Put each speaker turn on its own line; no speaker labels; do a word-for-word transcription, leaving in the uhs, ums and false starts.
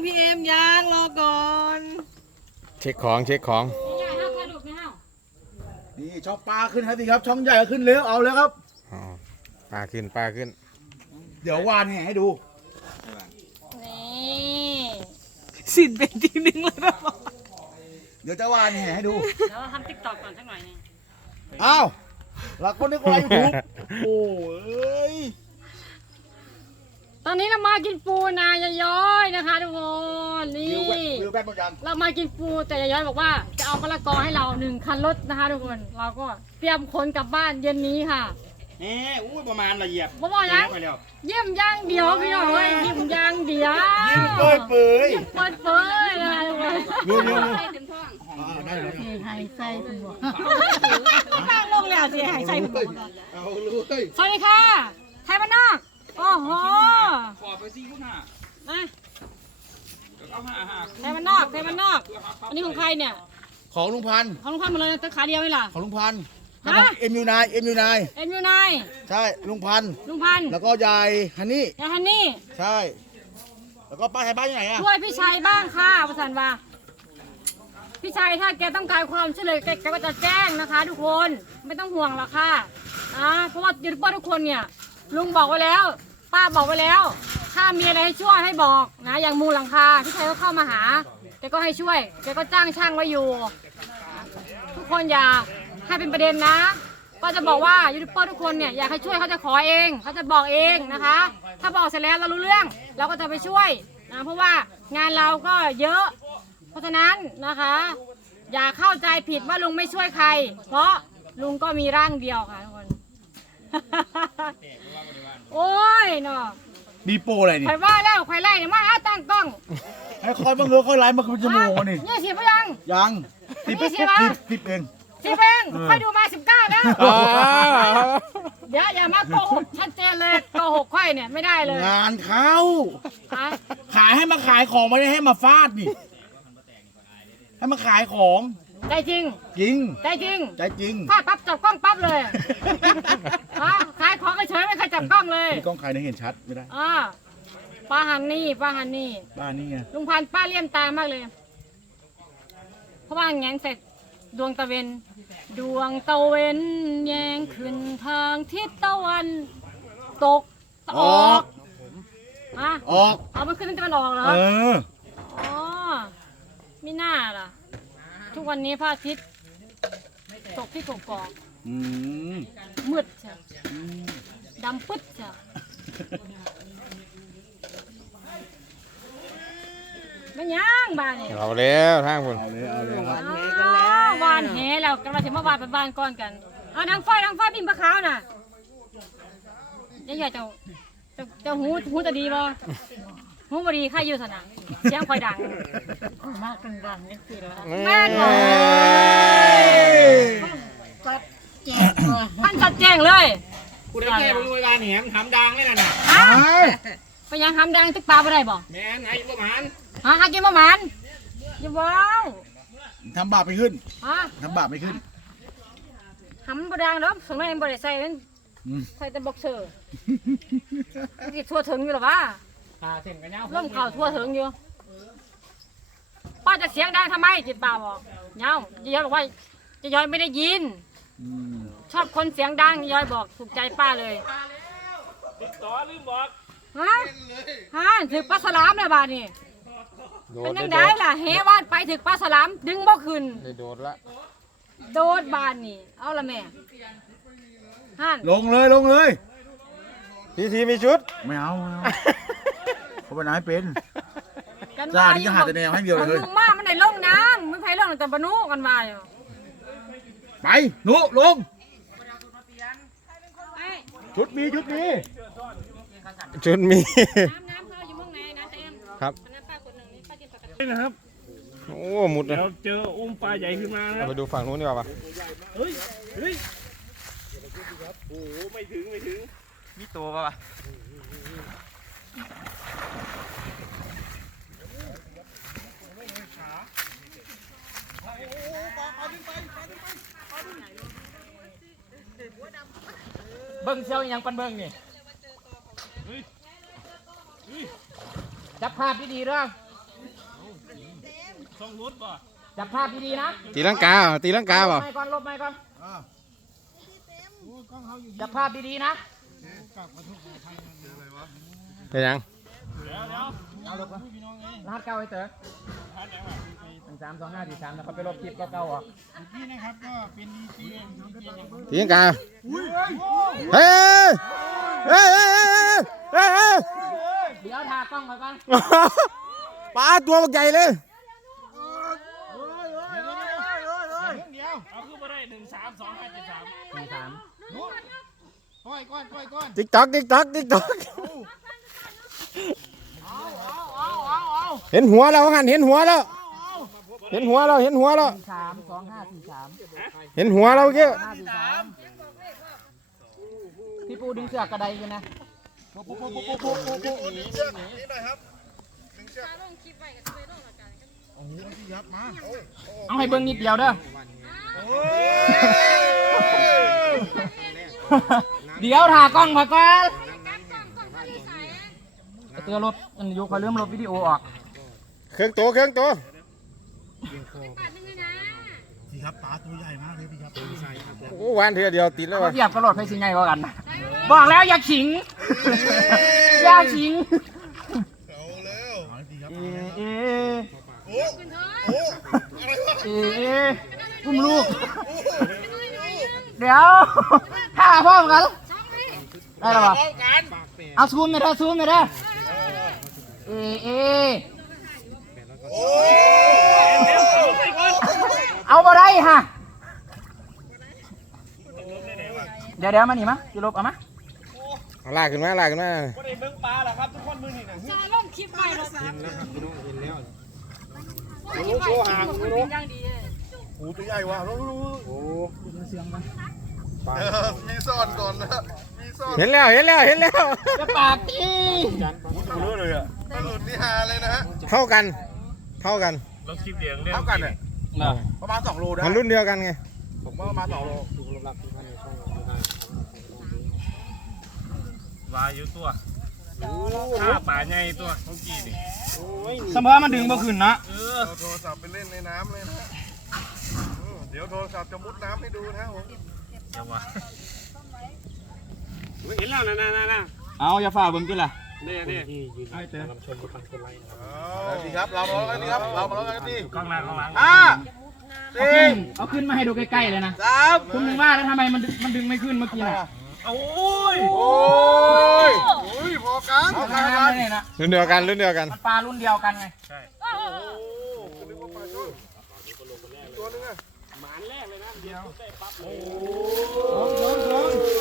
พี่เอ็มยังรอก่อน
เช็คของเช็คของ
นี่ช่องปลาขึ้นครับสิครับช่องใหญ่ขึ้นเร็วเอาแล้วครับ
อ๋อปลาขึ้นปลาขึ้น
เดี๋ยววานแห่ให้ดู
นี่สินเป็นทีหนึ่งแล้วนะ
เดี๋ยวจะวานแห่ให้ดู
เดี๋ยวทำติ๊กต็อกก่อนสักหน่อยนึง
อ้าวหลักคนนึกว่ายูทูบโอ้ย
ตอนนี้เรามากินปูนายาย้อยนะคะทุกคนนี่
วิวแบนบนยัน
เรามากินปูแต่ยายย้อยบอกว่าจะเอามะละกอให้เราหนึ่งคันรถนะคะทุกคนเราก็เตรียมขนกลับบ้านเย็นนี้ค่ะ
เอ๊ะอู้ประมาณละเอียด
บ่บอกยัง
ไปแล้ว
เยี่ยมย่างเดียวพี่น้องเอ้ยยิ้มย่างเดียว
ยิ้มเปื่อยเปื่อย
ยิ้มเปิดเผยนะคะทุกคน
เร็วเร็วได้เลย
สีหายใจคุณบอกนั่งลงแล้วสีหายใจคุณบอก
เอาเลย
สวัสดีค่ะไทยบ้านนอกโอ้โห
ขอไปสี่คุณห้า
มา
เอาห้าห้า
ไทยบ้านนอกไทยบ้านนอกอันนี้ของใครเนี่ย
ของลุงพันธุ์
ของลุงพันธุ์หมดเลยนะแต่ขาเดียวนี่ล่ะ
ของลุงพันธุ์
ฮะ
เอ็มยูนายเอ็มยูนาย
เอ็นยูไน
ใช่ลุงพันธุ์
ลุงพันธุ์
แล้วก็ยายฮันนี่
ยายฮันนี่
ใช่ แล้วก็ป้าไทยบ้านอยู่ไหนอะ
ช่วยพี่ชัยบ้างค่ะประสานว่าพี่ชัยถ้าแกต้องการความช่วยเหลือแกแกก็จะแจ้งนะคะ ทุกคนไม่ต้องห่วงหรอกค่ะอ่าเพราะว่ายูทูบเบอร์ทุกคนเนี่ยลุงบอกไว้แล้ว ป้าบอกไว้แล้ว ถ้ามีอะไรให้ช่วยให้บอกนะอย่างมูหลังคาพี่ชัยก็เข้ามาหาแกก็ให้ช่วยแกก็จ้างช่างไว้อยู่ ทุกคนอย่าให้เป็นประเด็นนะก็จะบอกว่ายูทูบเบอร์ทุกคนเนี่ยอยากให้ช่วยเขาจะขอเองเขาจะบอกเองนะคะ ถ้าบอกเสร็จแล้วเรารู้เรื่องเราก็จะไปช่วยนะเพราะว่างานเราก็เยอะ เพราะฉะนั้นนะคะ อย่าเข้าใจผิดว่าลุงไม่ช่วยใคร เพราะลุงก็มีร่างเดียวค่ะทุกคน โอ้ยเนาะ
มีโปรอะไรนี่
ใครว่าแล้วใครไล่เนี่ยมาอ้าตั้งกล้อง
ให้คอยบ้างเถอะคอยไลฟ์มาคือจะโมงนี่
ยี่สิบไปยัง
ยังสิบ
ยี่สิ
สิ
บบ เหรอ
สิบเอง
สิบเองค่อยดูมาสิบเก้าแล้ว
อ๋อ
เดี๋ยวอย่ามาโกหกชัดเจนเลยโกหกค่อยเนี่ยไม่ได้เลย
งานเข้า
อ่ะ
ขายให้มาขายของไม่ได้ให้มาฟาดนี่ ให้มาขายของ
ใจจริง
จริง
ใจจริง
ใจจริง
ถ้าปั๊บจับกล้องปั๊บเลยอ่ะขายของเฉยๆไม่เคยจับกล้องเลย
มีกล้องขายได้เห็นชัดไม่ได้
อ่าป้าฮันนี่ป้าฮันนี่
บ้านนี่ไง
ลุงพันธุ์ป้าเลี่ยมตามากเลย เพราะว่าแงนเสร็จดวงตะเวน ดวงตะเวนแยงขึ้นทางทิศตะวัน ตกออกอ่ะ
ออก
เอามันขึ้นทิศตะวันออกเหรอ
เออ
อ๋อไม่น่าล่ะ ทุกวันนี้พระอาทิตย์ตกที่กกอก
อืม
มืดเชียวดำปึ๊ดเชียวไม่ย่างบ้านนี่
เอาแล้วทางคุณ
เอาเลยเอาเลยครับ
อ๋อวานแหแล้วกำลังจะมาวานไปบ้านก้อนกันเอานางไฟนางไฟบินปลาขาวน่ะยังไงเจ้าเจ้าเจ้าหูหูจะดีบ่หูบ่ดีใครอยู่สนามเสียงคอยดังมากเป็นดังนี่สิละแม่นบ่ท่านจัดแจ้งเลย
กูได้แค่ไปรู้การแหมทำดังนี่น่ะน่ะ
ฮะไปยังทำดังตึกปลาไปได้บ่
แม่นให้ประมาณ
ฮะหากินประมาณอย่าว้าว
ทำบาปไม่ขึ้น
ฮะ
ทำบาปไม่ขึ้น
ทำบดังเนาะสมัยบริใส่เป็น
อืม
ใส่แต่บ็อกเซอร์กี่ทั่วถึงอยู่หรอวะ
ตาเส้นกันเนา
เริ่มเข่าทั่วถึงอยู่ป้าจะเสียงดังทำไมจิตป้าบอกเงาจะย้อยบอกว่าจะย้อยไม่ได้ยิน
อืม
ชอบคนเสียงดังย้อยบอกถูกใจป้าเลย
ต่อลืมบอก
ฮะฮะถึกปลาสลามเลยบ้านนี่
โด
เป็น
ด
ยัง
ได้
ไงล่ะเฮวาดไปถึกปลาสลามดึงบ่ขึ้น
ได้โดดละ
โดดบานนี่เอาละแม่ฮั่น
ลงเลยลงเลย
พี่ทีมีชุด
ไม่เอาไม่เอาเขาไปไหนเป็น
กัน
จ้า
ว่า
นี่จะหาแต่แนวให้เดียวเลย
ลุงมามันได้ลงน้ำไม่ไผลงแต่บรรนุกันมาอยู่
ไปหนุลง
ไอ้
ชุดมีชุดมี
ชุดมี
น้ำน้ำเขาอยู่ห้องไหนนะเต็ม
ครับ
น้ำป้ากดหนึ่งนี่ป้ากินปกติ
นี่นะครับ
โอ้หมุดเลย
เดี๋ยวเจออุ้มปลาใหญ่ขึ้นมานะค
เรา
รับ
ไปดูฝั่งนู้นดีกว่าปะ
เฮ้ยเฮ้ยโอ้โหไม่ถึงไม่ถึง
มีตัวปะ
เบิ้งเซียวยังปันเบิ้งนี่จับภาพดีๆด้วยทรงรุดป่ะ
จับภาพดีๆนะ
ตีลังกาตีลังกาเปล่า
ลบไม่ก่อนลบไม่ก่อนจับภาพดีๆนะ
เป็นยัง
เอาลบก่อนรหัสเก้าไอ้เต๋อหนึ่งสามสองห้าสี่สามนะครับไปลบคลิปเก้าๆออก
นี่นะครับก็เป็นดีเจ
ตีลังกาเฮ้ยเฮ้ยเฮ้ยเฮ้ยเฮ้ย
เดี๋ยวทากล้องก่อนก่อน
ปลาตัวใหญ่เลย
เดียว
เอาขึ้นมาได้หนึ่งสามสองห้าเจ็ดสาม
หนึ่งสาม
ก้อยก้อยก้อยก้อย
ติ๊กต๊อกติ๊กต๊อกติ๊กต๊อกเห็นหัวแล้วหันเห็นหัวแล้ว เห็นหัวแล้วเห็นหัวแล้ว
สามสองห้าสี่สาม
เห็นหัวแล้วเมื่อกี้
ห้าสี่สามพี่ปูดึงเสือกกระไดกันนะ
ปุ๊บปุ๊บปุ๊บปุ๊บปุ๊บปุ๊บปุ๊บนี่เชือกนี่หน่อยครับดึงเชือกโอ้โหพี่ยับมา
เอาให้เบิ้งนิดเดียวเด้อเดี๋ยวถ่ากล้องก่อนก่อนเตือนลบอันอยู่คอยเริ่มลบวิดีโอออก
เครื่องตัวเครื่องตัว
พี่ครับปลาตัวใหญ่มากเลยพี่ครับ
โอ้วันเทียเดียวติดแล้ว
เขา
วะ
เทียบกระโดดไปสิไงวะกันนะบอกแล้วอย่าขิงอย่าขิง
เอาแล้วเอาพี่ครับ
เอเอ
โอ้โอ้อะไรวะ
เอเออุ้มลูกเดี๋ยวท่าพร้อมกันได้แล้วปะเอาซูมไปเถอะซูมไปเถอะเอเอ
โอ้
เอาบ่ได้ฮะเดี๋ยวเดี๋ยวมาหนิมะจะลบเอามะ
ลากขึ้นมาลากขึ้นมา
ก็ได้เบิ้งปลาแหละครับทุกคนมือนี่นะ
จะลงคลิปใหม่แล้วนะ
โหโชว์หางโอ้โหตัวใหญ่ว่ะโอ้โหโอ้มีซ่อนก่อนนะมีซ่อน
เห็นแล้วเห็นแล้วเห็นแล้ว
จะปากตี
ดูเลือเลยอ่ะหลุดนี่ฮาเลยนะฮะ
เท่ากันเท่ากัน
เราคลิปเดียงเรื่อง
เท่ากันเนี่ยประมาณสองโลได้
มันรุ่นเดียวกันไง
ผมว่าประมาณสองโล
วาอยู่ตัวข้าป่าใหญ่ตัวเมื่อกี้นี่
สมมติมันดึงบ่ขึ้นนะ
เออ
เอาโทรศัพท์ไปเล่นในน้ำเลยนะฮะเดี๋ยวโทรศัพท์จะมุดน้ำให้ดูนะผม
เดี๋ยววะเห็นแล้วนะนะนะนะ
เอาอย่าฝ่าเบิ่งกินล่ะ
นี่นี่
ไอ้เต้
ดีครับเรามาแล้วกันดีครับเรามาแล้วกันดี
กล้องหน้ากล้องหลัง
ห้า
เอา
สี่
ขึ้นเอาขึ้นมาให้ดูใกล้ๆเลยนะ
สาม
คุณนึกว่าแล้วทำไมมันมันดึงไม่ขึ้นเมื่อกี้น่ะ
โอ้ย
โอ้ยโอ้ยพอกันพอ
ทำ
กัน
งานเลยนะ
รุ่นเดียวกันรุ่นเดียวกัน
มันปลารุ่นเดียวกันไง
ใช่
ตัวนึงอะ
หมานแรกเลยนะเดียวได้ปั๊บเลย
โอ้โห